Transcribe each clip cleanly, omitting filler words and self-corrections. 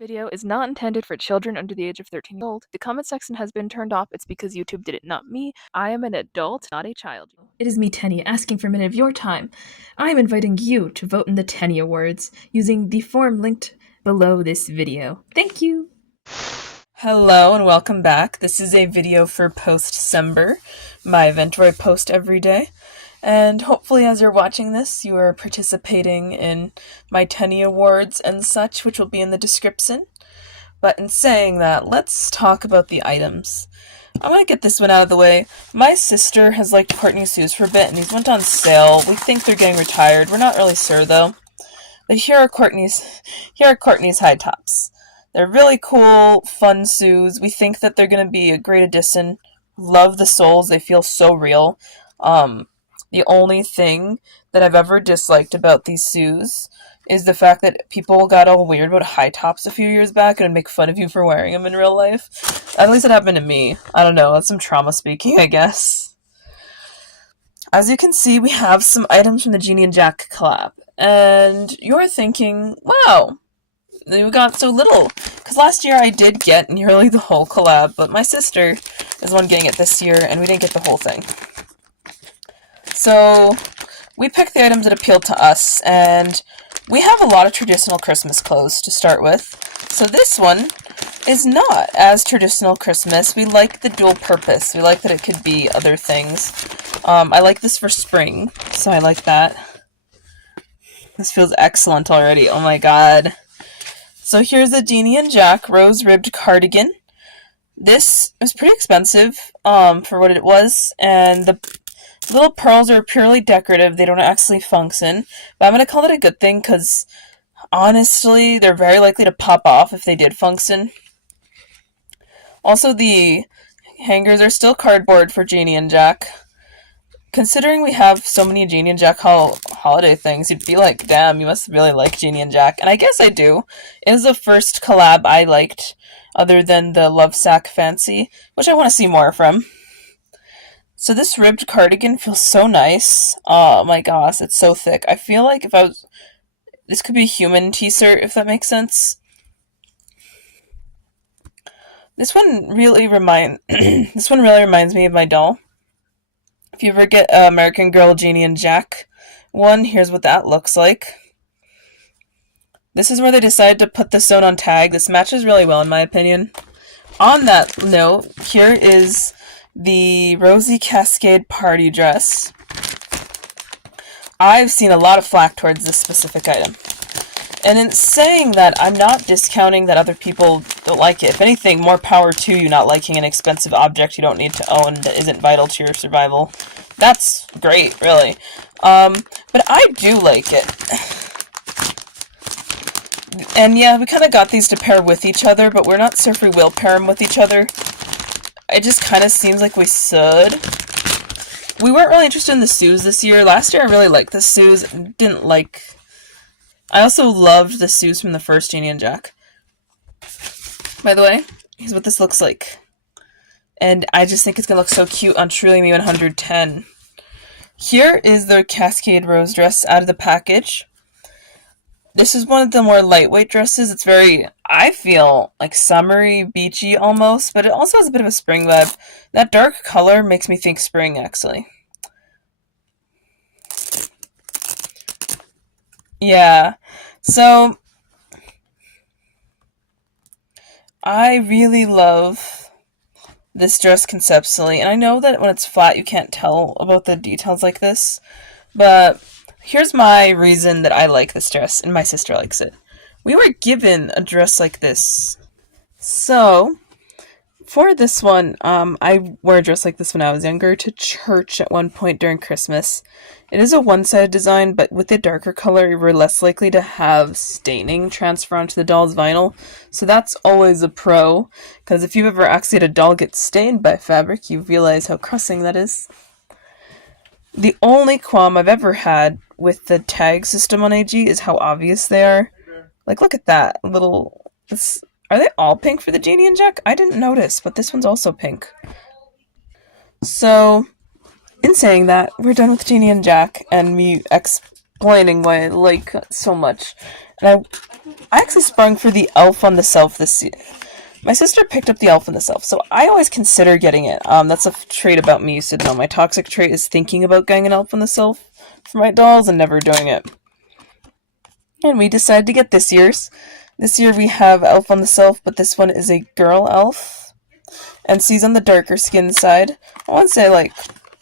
Video is not intended for children under the age of 13 years old. The comment section has been turned off. It's because YouTube did it, not me. I am an adult, not a child. It is me, Tenny, asking for a minute of your time. I am inviting you to vote in the Tenny Awards using the form linked below this video. Thank you! Hello and welcome back. This is a video for Post-December, my event where I post every day. And hopefully as you're watching this, you are participating in my Tenny Awards and such, which will be in the description. But in saying that, let's talk about the items. I'm going to get this one out of the way. My sister has liked Courtney's shoes for a bit, and these went on sale. We think they're getting retired. We're not really sure, though. But here are Courtney's high tops. They're really cool, fun shoes. We think that they're going to be a great addition. Love the soles. They feel so real. The only thing that I've ever disliked about these shoes is the fact that people got all weird about high tops a few years back and would make fun of you for wearing them in real life. At least it happened to me. I don't know, that's some trauma speaking, I guess. As you can see, we have some items from the Janie&Jack collab. And you're thinking, wow, we got so little. Because last year I did get nearly the whole collab, but my sister is the one getting it this year, and we didn't get the whole thing. So we picked the items that appealed to us, and we have a lot of traditional Christmas clothes to start with. So this one is not as traditional Christmas. We like the dual purpose. We like that it could be other things. I like this for spring, so I like that. This feels excellent already. Oh my god. So here's the Janie&Jack rose-ribbed cardigan. This was pretty expensive for what it was, and the little pearls are purely decorative. They don't actually function. But I'm going to call it a good thing because, honestly, they're very likely to pop off if they did function. Also, the hangers are still cardboard for Janie&Jack. Considering we have so many Janie&Jack holiday things, you'd be like, damn, you must really like Janie&Jack. And I guess I do. It was the first collab I liked, other than the Love Sack Fancy, which I want to see more from. So this ribbed cardigan feels so nice. Oh my gosh, it's so thick. I feel like this could be a human t-shirt, if that makes sense. This one really reminds me of my doll. If you ever get American Girl Janie&Jack one, here's what that looks like. This is where they decided to put the sewn-on tag. This matches really well, in my opinion. On that note, here is the Rosy Cascade party dress. I've seen a lot of flack towards this specific item. And in saying that, I'm not discounting that other people don't like it. If anything, more power to you not liking an expensive object you don't need to own that isn't vital to your survival. That's great, really. But I do like it. And yeah, we kind of got these to pair with each other, but we're not sure if we will pair them with each other. It just kind of seems like we should. We weren't really interested in the shoes this year. Last year I really liked the shoes. I also loved the shoes from the first Janie&Jack. By the way, here's what this looks like. And I just think it's going to look so cute on Truly Me 110. Here is the Cascade Rose dress out of the package. This is one of the more lightweight dresses. It's very, I feel, like summery, beachy almost, but it also has a bit of a spring vibe. That dark color makes me think spring, actually. Yeah, so I really love this dress conceptually, and I know that when it's flat you can't tell about the details like this, but here's my reason that I like this dress, and my sister likes it. We were given a dress like this. So, for this one, I wore a dress like this when I was younger to church at one point during Christmas. It is a one-sided design, but with the darker color, we're less likely to have staining transfer onto the doll's vinyl. So that's always a pro, because if you've ever actually had a doll get stained by fabric, you realize how crushing that is. The only qualm I've ever had with the tag system on AG is how obvious they are. Like, look at that little... Are they all pink for the Janie&Jack? I didn't notice, but this one's also pink. So, in saying that, we're done with Janie&Jack, and me explaining why I like it so much. And I actually sprung for the Elf on the Self this year. My sister picked up the Elf on the Self, so I always consider getting it. That's a trait about me you should know. My toxic trait is thinking about getting an Elf on the Self for my dolls and never doing it. And we decided to get this year's. This year we have Elf on the Self, but this one is a girl elf. And she's on the darker skin side. I won't say, like,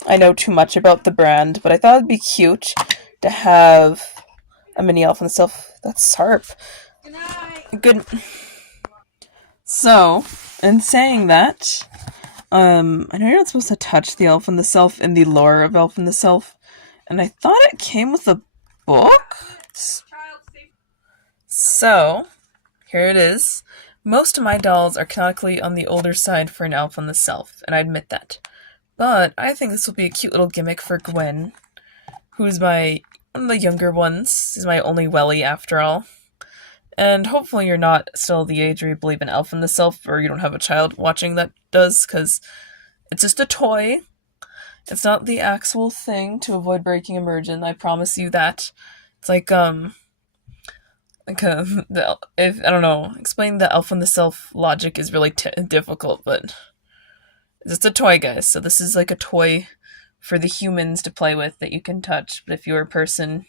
I know too much about the brand, but I thought it'd be cute to have a mini Elf on the Self. That's Harp. Good. So, in saying that, I know you're not supposed to touch the Elf on the Self in the lore of Elf on the Self, and I thought it came with a book? So, here it is. Most of my dolls are canonically on the older side for an Elf on the Self, and I admit that. But I think this will be a cute little gimmick for Gwen, who's one of the younger ones. She's my only welly after all. And hopefully you're not still the age where you believe in Elf on the Self, or you don't have a child watching that does, because it's just a toy. It's not the actual thing to avoid breaking immersion, I promise you that. It's like, I don't know, explaining the Elf on the Self logic is really difficult, but it's just a toy, guys. So this is like a toy for the humans to play with that you can touch, but if you're a person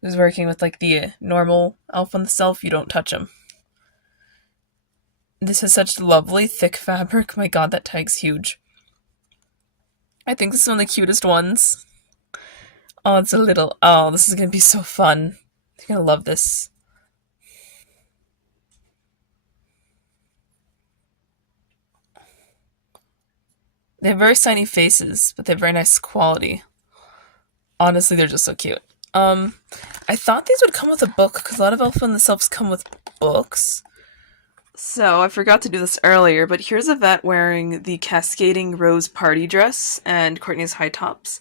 who's working with like the normal Elf on the Self, you don't touch them. This has such lovely thick fabric. My god, that tag's huge. I think this is one of the cutest ones. Oh, it's a little... Oh, this is going to be so fun. You're going to love this. They have very tiny faces, but they have very nice quality. Honestly, they're just so cute. I thought these would come with a book, because a lot of Elf on the Selves come with books. So, I forgot to do this earlier, but here's Yvette wearing the cascading rose party dress and Courtney's high tops.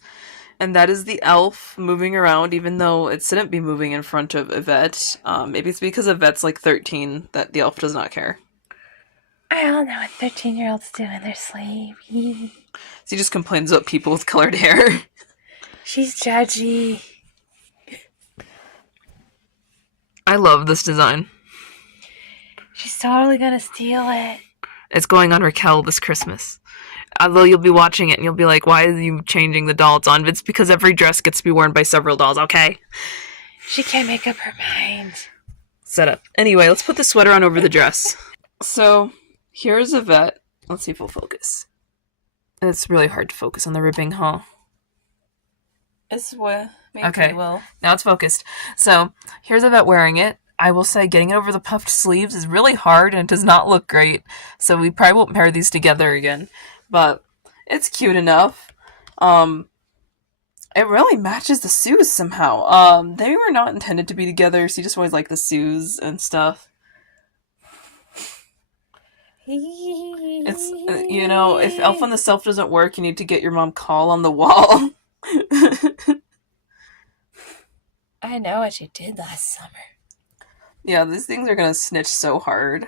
And that is the elf moving around, even though it shouldn't be moving in front of Yvette. Maybe it's because Yvette's like 13 that the elf does not care. I don't know what 13-year-olds do in their sleep. She just complains about people with colored hair. She's judgy. I love this design. She's totally gonna steal it. It's going on Raquel this Christmas. Although you'll be watching it and you'll be like, why are you changing the doll it's on? It's because every dress gets to be worn by several dolls, okay? She can't make up her mind. Set up. Anyway, let's put the sweater on over the dress. So, here's Yvette. Let's see if we'll focus. It's really hard to focus on the ribbing, huh? It's what? Okay, well. Now it's focused. So, here's Yvette wearing it. I will say getting it over the puffed sleeves is really hard and it does not look great. So we probably won't pair these together again. But it's cute enough. It really matches the shoes somehow. They were not intended to be together, so you just always like the shoes and stuff. It's, if Elf on the Self doesn't work, you need to get your mom Call on the wall. I know what you did last summer. Yeah, these things are gonna snitch so hard.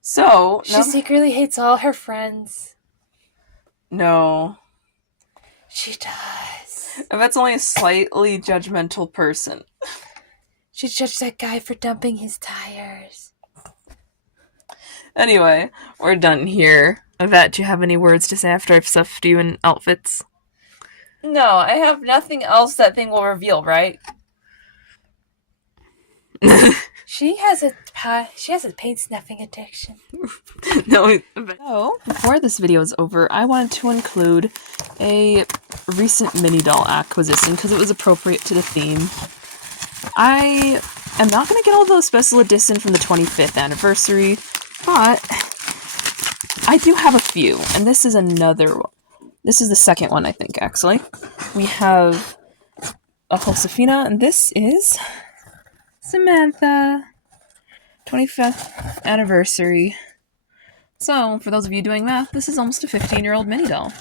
So... She secretly hates all her friends. No. She does. Yvette's only a slightly judgmental person. She judged that guy for dumping his tires. Anyway, we're done here. Yvette, do you have any words to say after I've stuffed you in outfits? No, I have nothing else that thing will reveal, right? She has a paint snuffing addiction. No. So, before this video is over, I wanted to include a recent mini doll acquisition because it was appropriate to the theme. I am not going to get all those special edition from the 25th anniversary, but I do have a few, and this is another one. This is the second one, I think, actually. We have a Josefina, and this is Samantha. 25th anniversary. So, for those of you doing math, this is almost a 15-year-old mini doll.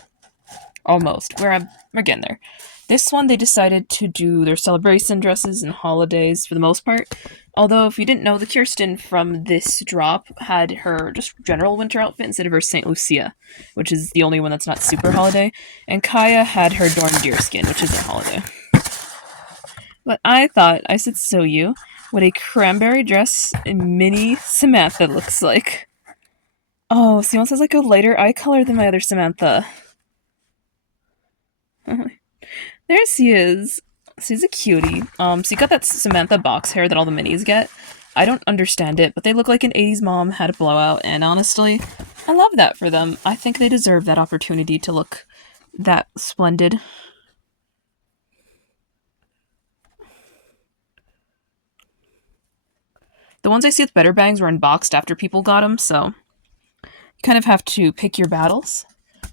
Almost. We're getting there. This one, they decided to do their celebration dresses and holidays for the most part. Although, if you didn't know, the Kirsten from this drop had her just general winter outfit instead of her St. Lucia, which is the only one that's not super holiday. And Kaya had her Dorn Deerskin, which isn't holiday. But I thought I should show you what a cranberry dress mini Samantha looks like. Oh, she almost has like a lighter eye color than my other Samantha. There she is. She's a cutie. So you got that Samantha box hair that all the minis get. I don't understand it, but they look like an 80s mom had a blowout, and honestly, I love that for them. I think they deserve that opportunity to look that splendid. The ones I see with better bangs were unboxed after people got them, so you kind of have to pick your battles.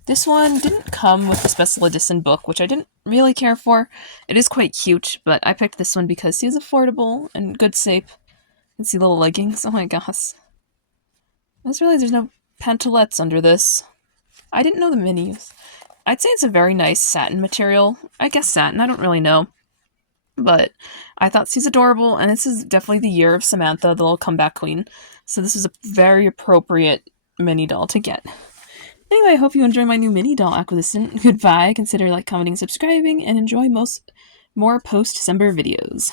This one didn't come with the special edition book, which I didn't really care for. It is quite cute, but I picked this one because it's affordable and good shape. You can see little leggings. Oh my gosh. I just realized there's no pantalettes under this. I didn't know the minis. I'd say it's a very nice satin material. I guess satin, I don't really know. But I thought she's adorable, and this is definitely the year of Samantha, the little comeback queen. So this is a very appropriate mini doll to get. Anyway, I hope you enjoy my new mini doll acquisition. Goodbye, consider commenting, subscribing, and enjoy more post-December videos.